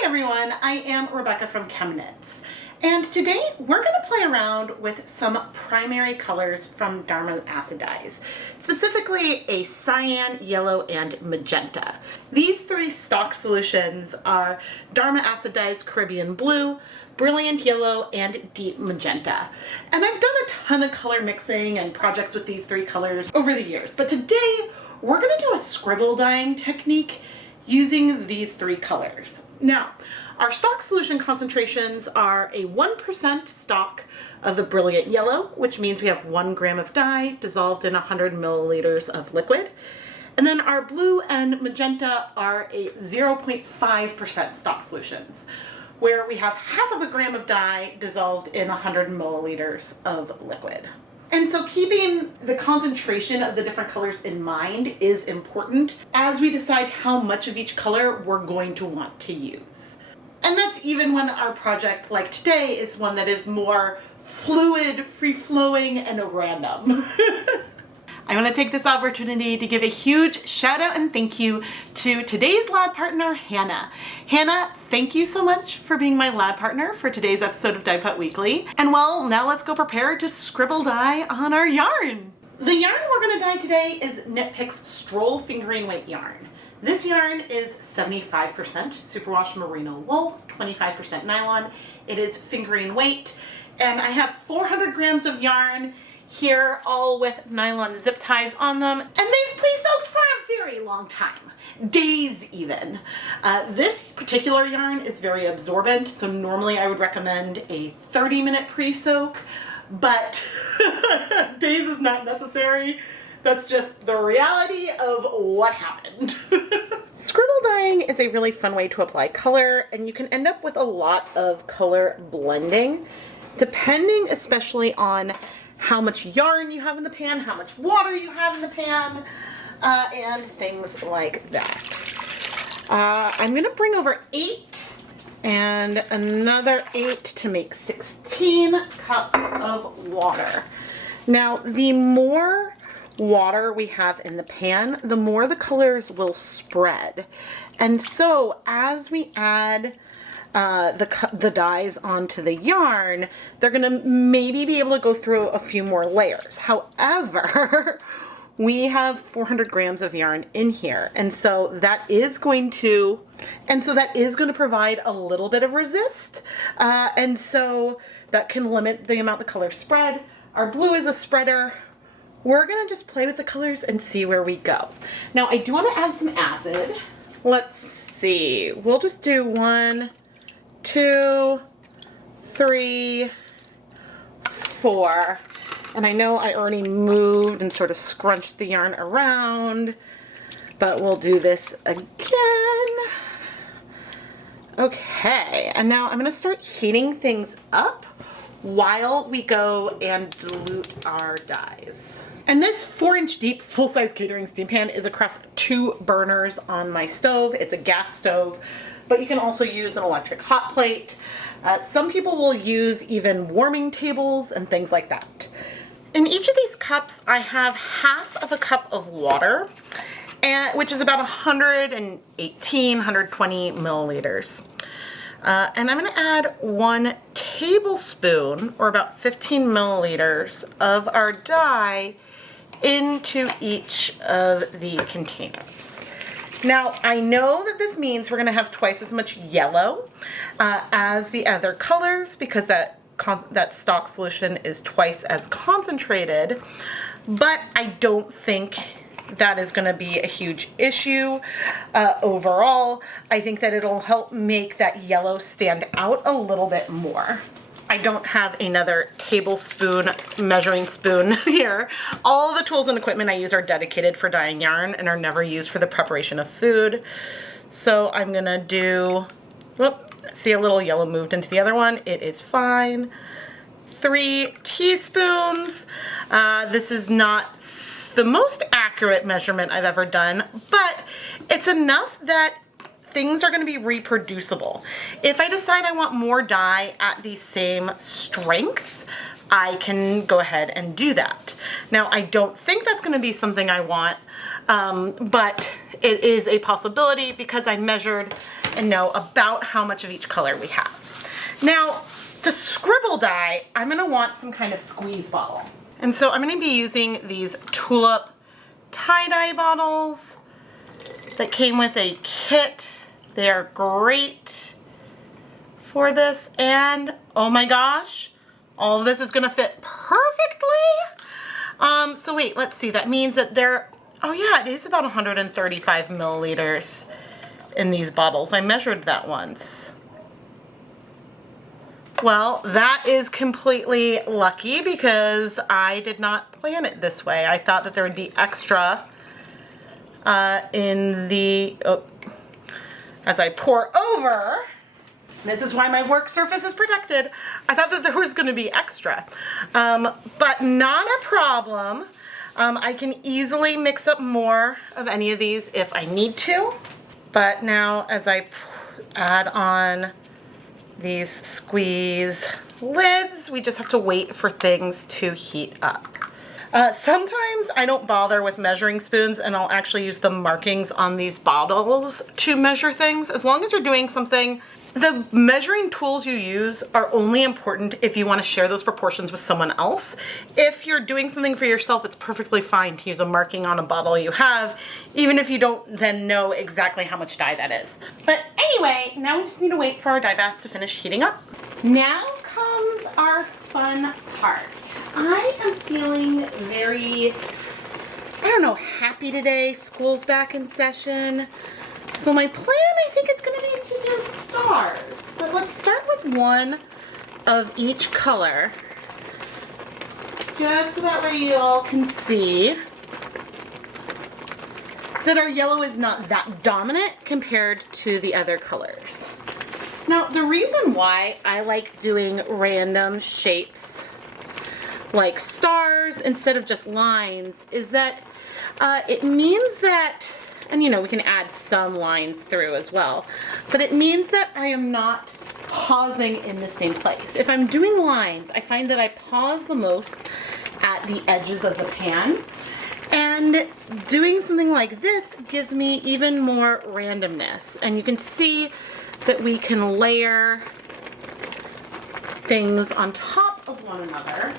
Hi everyone, I am Rebecca from ChemKnits, and today we're going to play around with some primary colors from Dharma acid dyes, specifically a cyan, yellow, and magenta. These three stock solutions are Dharma acid dyes Caribbean Blue, Brilliant Yellow, and Deep Magenta. And I've done a ton of color mixing and projects with these three colors over the years, but today we're going to do a scribble dyeing technique using these three colors. Now, our stock solution concentrations are a 1% stock of the Brilliant Yellow, which means we have 1 gram of dye dissolved in 100 milliliters of liquid. And then our blue and magenta are a 0.5% stock solutions, where we have half of a gram of dye dissolved in 100 milliliters of liquid. And so keeping the concentration of the different colors in mind is important as we decide how much of each color we're going to want to use. And that's even when our project, like today, is one that is more fluid, free-flowing, and random. I want to take this opportunity to give a huge shout out and thank you to today's lab partner, Hannah. Hannah, thank you so much for being my lab partner for today's episode of Dyepot Weekly. And well, now let's go prepare to scribble dye on our yarn. The yarn we're going to dye today is Knit Picks Stroll Fingering Weight yarn. This yarn is 75% superwash merino wool, 25% nylon. It is fingering weight, and I have 400 grams of yarn here, all with nylon zip ties on them, and they've pre-soaked for a very long time, days even. This particular yarn is very absorbent, so normally I would recommend a 30-minute pre-soak, but days is not necessary. That's just the reality of what happened. Scribble dyeing is a really fun way to apply color, and you can end up with a lot of color blending, depending especially on how much yarn you have in the pan, how much water you have in the pan, and things like that. I'm gonna bring over 8 and another 8 to make 16 cups of water. Now, the more water we have in the pan, the more the colors will spread. And so as we add the dyes onto the yarn, they're gonna maybe be able to go through a few more layers. However, we have 400 grams of yarn in here, and so that is going to provide a little bit of resist, and so that can limit the amount the color spread. Our blue is a spreader. We're gonna just play with the colors and see where we go. Now, I do want to add some acid. Let's see. We'll just do 1, 2, 3, 4. And I know I already moved and sort of scrunched the yarn around, but we'll do this again. Okay, and now I'm gonna start heating things up while we go and dilute our dyes. And this 4-inch deep full-size catering steam pan is across 2 burners on my stove. It's a gas stove, but you can also use an electric hot plate. Some people will use even warming tables and things like that. In each of these cups, I have half of a cup of water, which is about 118, 120 milliliters. And I'm going to add 1 tablespoon, or about 15 milliliters, of our dye into each of the containers. Now, I know that this means we're going to have twice as much yellow as the other colors, because that stock solution is twice as concentrated, but I don't think that is going to be a huge issue overall. I think that it'll help make that yellow stand out a little bit more. I don't have another tablespoon measuring spoon here. All the tools and equipment I use are dedicated for dyeing yarn and are never used for the preparation of food. So I'm gonna do, whoop, see a little yellow moved into the other one. It is fine. 3 teaspoons. This is not the most accurate measurement I've ever done, but it's enough that things are going to be reproducible. If I decide I want more dye at the same strength, I can go ahead and do that. Now, I don't think that's going to be something I want, but it is a possibility because I measured and know about how much of each color we have. Now, to scribble dye, I'm gonna want some kind of squeeze bottle. And so I'm gonna be using these tulip tie-dye bottles that came with a kit. They are great for this, and oh my gosh, all of this is gonna fit perfectly. So wait, let's see, that means that oh yeah, it is about 135 milliliters in these bottles. I measured that once. Well, that is completely lucky because I did not plan it this way. I thought that there would be extra in the, as I pour over. This is why my work surface is protected. I thought that there was going to be extra, but not a problem. I can easily mix up more of any of these if I need to. But now as I add on these squeeze lids, we just have to wait for things to heat up. Sometimes I don't bother with measuring spoons and I'll actually use the markings on these bottles to measure things. As long as you're doing something, the measuring tools you use are only important if you want to share those proportions with someone else. If you're doing something for yourself, it's perfectly fine to use a marking on a bottle you have, even if you don't then know exactly how much dye that is. But anyway, now we just need to wait for our dye bath to finish heating up. Now comes our fun part. I am feeling very, I don't know, happy today. School's back in session. So my plan, I think it's going to be to do stars. But let's start with one of each color. Just so that way you all can see that our yellow is not that dominant compared to the other colors. Now, the reason why I like doing random shapes like stars instead of just lines is that it means that, and you know, we can add some lines through as well, but it means that I am not pausing in the same place. If I'm doing lines, I find that I pause the most at the edges of the pan, and doing something like this gives me even more randomness. And you can see that we can layer things on top of one another,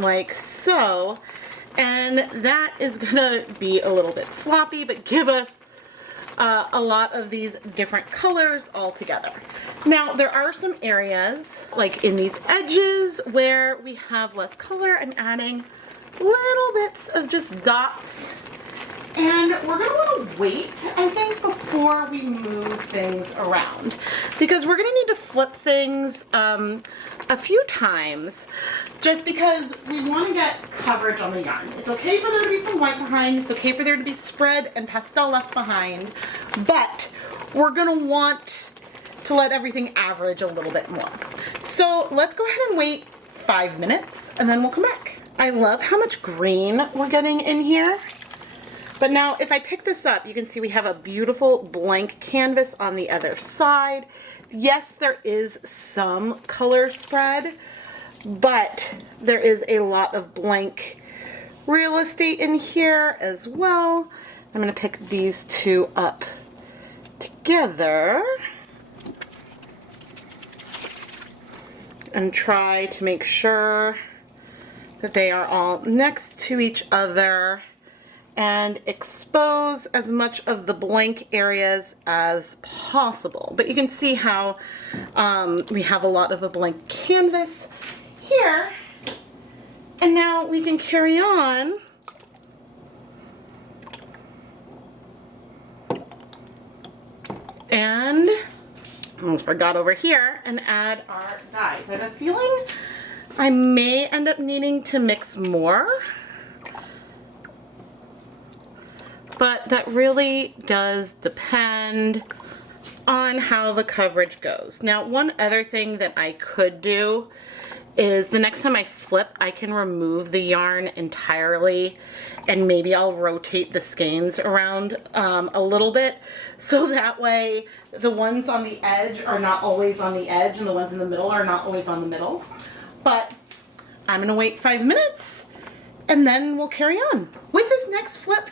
like so. And that is gonna be a little bit sloppy, but give us a lot of these different colors all together. Now, there are some areas, like in these edges, where we have less color. I'm adding little bits of just dots. And we're gonna wanna wait, I think, before we move things around, because we're gonna need to flip things a few times, just because we wanna get coverage on the yarn. It's okay for there to be some white behind, it's okay for there to be spread and pastel left behind, but we're gonna want to let everything average a little bit more. So let's go ahead and wait 5 minutes and then we'll come back. I love how much green we're getting in here. But now if I pick this up, you can see we have a beautiful blank canvas on the other side. Yes, there is some color spread, but there is a lot of blank real estate in here as well. I'm gonna pick these two up together and try to make sure that they are all next to each other and expose as much of the blank areas as possible. But you can see how we have a lot of a blank canvas here. And now we can carry on and almost forgot over here and add our dyes. I have a feeling I may end up needing to mix more, but that really does depend on how the coverage goes. Now, one other thing that I could do is the next time I flip, I can remove the yarn entirely, and maybe I'll rotate the skeins around a little bit, so that way the ones on the edge are not always on the edge and the ones in the middle are not always on the middle. But I'm gonna wait 5 minutes and then we'll carry on. With this next flip,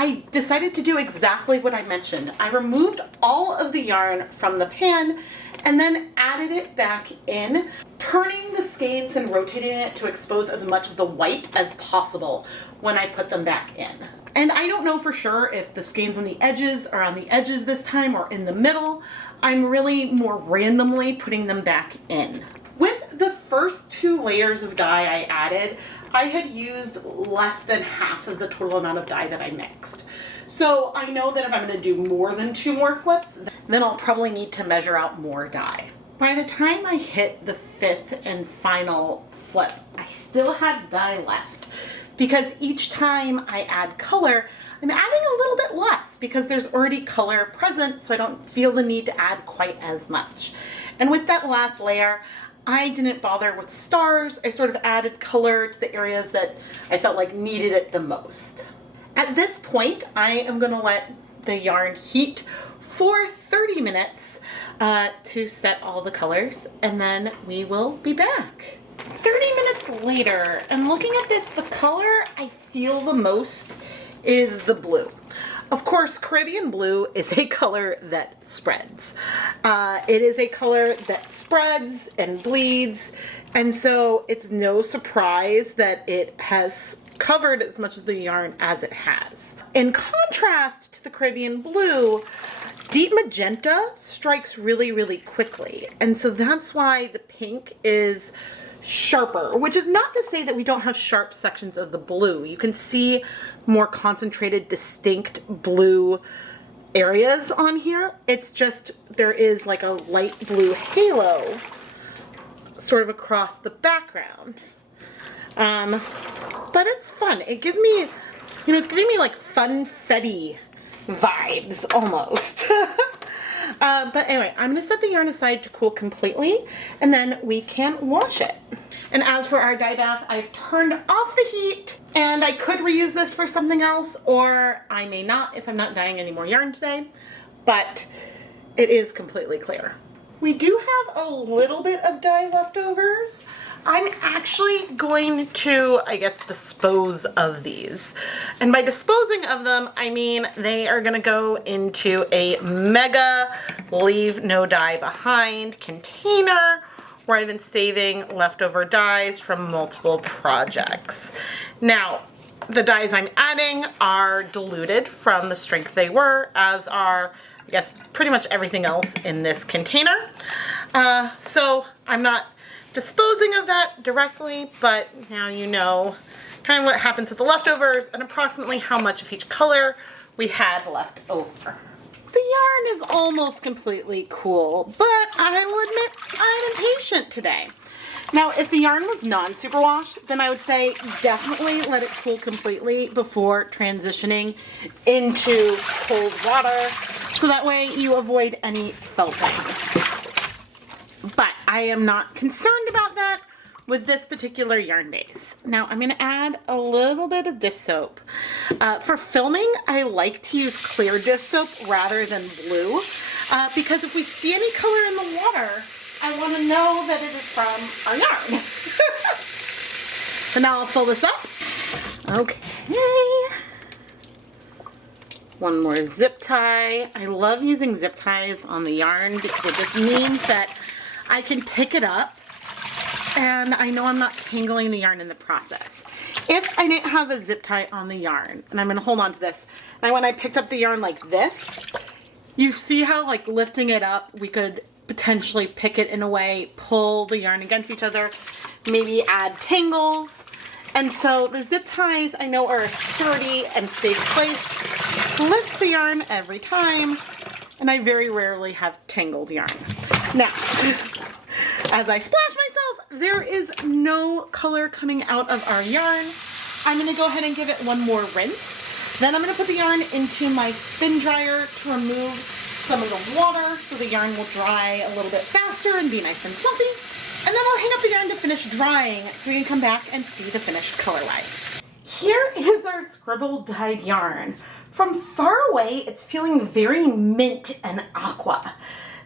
I decided to do exactly what I mentioned. I removed all of the yarn from the pan and then added it back in, turning the skeins and rotating it to expose as much of the white as possible when I put them back in. And I don't know for sure if the skeins on the edges are on the edges this time or in the middle. I'm really more randomly putting them back in. With the first 2 layers of dye I added, I had used less than half of the total amount of dye that I mixed. So I know that if I'm going to do more than 2 more flips, then I'll probably need to measure out more dye. By the time I hit the 5th and final flip, I still had dye left, because each time I add color, I'm adding a little bit less because there's already color present, so I don't feel the need to add quite as much. And with that last layer, I didn't bother with stars. I sort of added color to the areas that I felt like needed it the most. At this point, I am going to let the yarn heat for 30 minutes to set all the colors, and then we will be back. 30 minutes later, and looking at this, the color I feel the most is the blue. Of course, Caribbean blue is a color that spreads. It is a color that spreads and bleeds, and so it's no surprise that it has covered as much of the yarn as it has. In contrast to the Caribbean blue, Deep Magenta strikes really, really quickly, and so that's why the pink is sharper, which is not to say that we don't have sharp sections of the blue. You can see more concentrated, distinct blue areas on here. It's just there is like a light blue halo sort of across the background. But it's fun. It gives me, it's giving me like funfetti vibes almost. But anyway, I'm going to set the yarn aside to cool completely, and then we can wash it. And as for our dye bath, I've turned off the heat, and I could reuse this for something else, or I may not if I'm not dyeing any more yarn today, but it is completely clear. We do have a little bit of dye leftovers. I'm actually going to, I guess, dispose of these. And by disposing of them, I mean they are going to go into a mega leave no dye behind container where I've been saving leftover dyes from multiple projects. Now, the dyes I'm adding are diluted from the strength they were, as are, I guess, pretty much everything else in this container. So I'm not disposing of that directly, but now you know kind of what happens with the leftovers and approximately how much of each color we had left over. The yarn is almost completely cool, but I will admit I'm impatient today. Now, if the yarn was non-superwash, then I would say definitely let it cool completely before transitioning into cold water, so that way you avoid any felting. But I am not concerned about that with this particular yarn base. Now I'm going to add a little bit of dish soap. For filming, I like to use clear dish soap rather than blue, because if we see any color in the water, I want to know that it is from our yarn. So now I'll fill this up. Okay. One more zip tie. I love using zip ties on the yarn because it just means that I can pick it up and I know I'm not tangling the yarn in the process. If I didn't have a zip tie on the yarn, and I'm going to hold on to this, and when I picked up the yarn like this, you see how like lifting it up, we could potentially pick it in a way, pull the yarn against each other, maybe add tangles. And so the zip ties I know are a sturdy and safe place to lift the yarn every time, and I very rarely have tangled yarn. Now, as I splash myself, there is no color coming out of our yarn. I'm going to go ahead and give it one more rinse. Then I'm going to put the yarn into my spin dryer to remove some of the water so the yarn will dry a little bit faster and be nice and fluffy. And then I'll hang up the yarn to finish drying so we can come back and see the finished color line. Here is our Scribble dyed yarn. From far away, it's feeling very mint and aqua.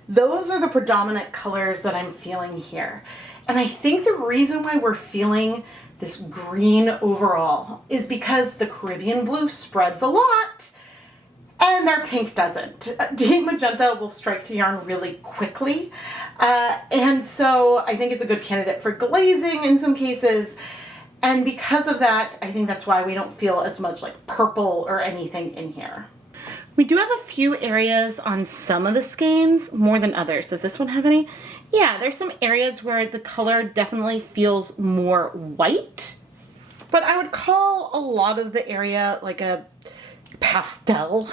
Those are the predominant colors that I'm feeling here. And I think the reason why we're feeling this green overall is because the Caribbean blue spreads a lot and our pink doesn't. Deep Magenta will strike to yarn really quickly. And so I think it's a good candidate for glazing in some cases. And because of that, I think that's why we don't feel as much like purple or anything in here. We do have a few areas on some of the skeins, more than others. Does this one have any? Yeah, there's some areas where the color definitely feels more white, but I would call a lot of the area like a pastel.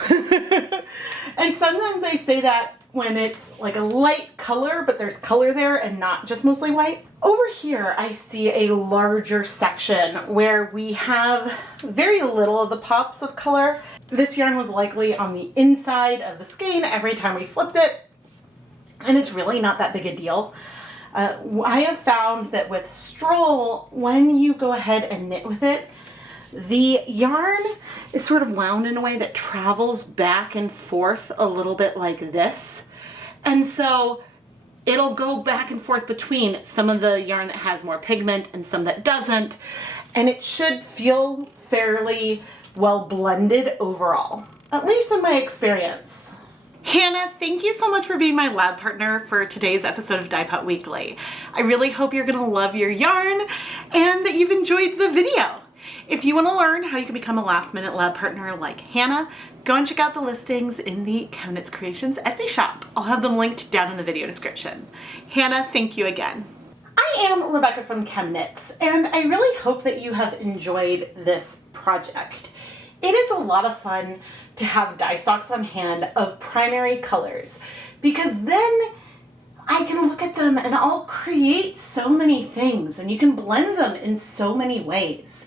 And sometimes I say that when it's like a light color, but there's color there and not just mostly white. Over here, I see a larger section where we have very little of the pops of color. This yarn was likely on the inside of the skein every time we flipped it, and it's really not that big a deal. I have found that with Stroll, when you go ahead and knit with it, the yarn is sort of wound in a way that travels back and forth a little bit like this. And so it'll go back and forth between some of the yarn that has more pigment and some that doesn't. And it should feel fairly well blended overall, at least in my experience. Hannah, thank you so much for being my lab partner for today's episode of Dyepot Weekly. I really hope you're gonna love your yarn and that you've enjoyed the video. If you want to learn how you can become a last-minute lab partner like Hannah, go and check out the listings in the ChemKnits Creations Etsy shop. I'll have them linked down in the video description. Hannah, thank you again. I am Rebecca from ChemKnits, and I really hope that you have enjoyed this project. It is a lot of fun to have dye stocks on hand of primary colors, because then I can look at them and I'll create so many things, and you can blend them in so many ways.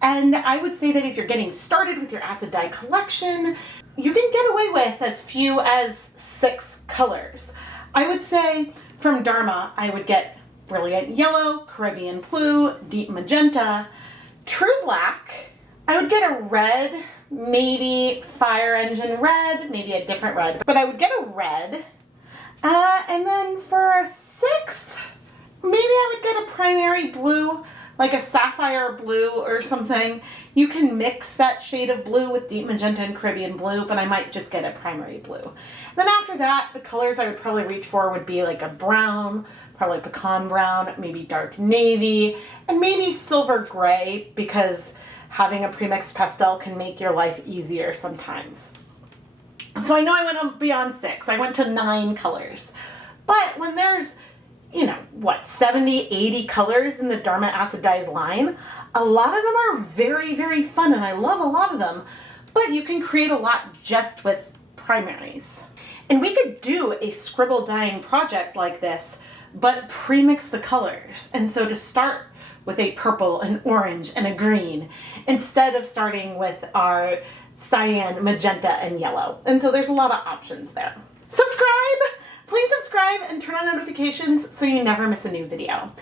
And I would say that if you're getting started with your acid dye collection, you can get away with as few as 6 colors. I would say from Dharma, I would get Brilliant Yellow, Caribbean Blue, Deep Magenta, True Black. I would get a red, maybe Fire Engine Red, maybe a different red, but I would get a red. And then for a 6th, maybe I would get a primary blue, like a sapphire blue or something. You can mix that shade of blue with Deep Magenta and Caribbean Blue, but I might just get a primary blue. And then after that, the colors I would probably reach for would be like a brown, probably pecan brown, maybe dark navy, and maybe silver gray, because having a premixed pastel can make your life easier sometimes. So I know I went beyond 6. I went to 9 colors. But when there's, 70, 80 colors in the Dharma Acid Dyes line, a lot of them are very, very fun, and I love a lot of them, but you can create a lot just with primaries. And we could do a scribble dyeing project like this, but premix the colors. And so to start with a purple, an orange, and a green, instead of starting with our cyan, magenta, and yellow. And so there's a lot of options there. Subscribe! Please subscribe and turn on notifications so you never miss a new video.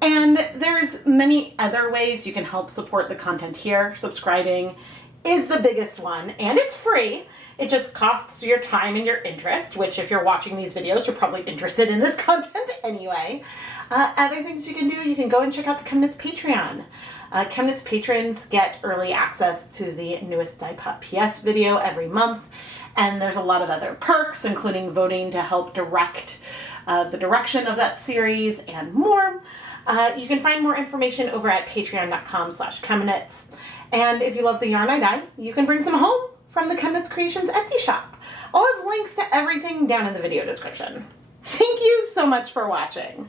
And there's many other ways you can help support the content here. Subscribing is the biggest one, and it's free. It just costs your time and your interest, which if you're watching these videos, you're probably interested in this content anyway. Other things you can do, you can go and check out the ChemKnits Patreon. ChemKnits patrons get early access to the newest Dyepot PS video every month, and there's a lot of other perks, including voting to help direct the direction of that series and more. You can find more information over at patreon.com/ChemKnits. And if you love the yarn I dye, you can bring some home from the ChemKnits Creations Etsy shop. I'll have links to everything down in the video description. Thank you so much for watching.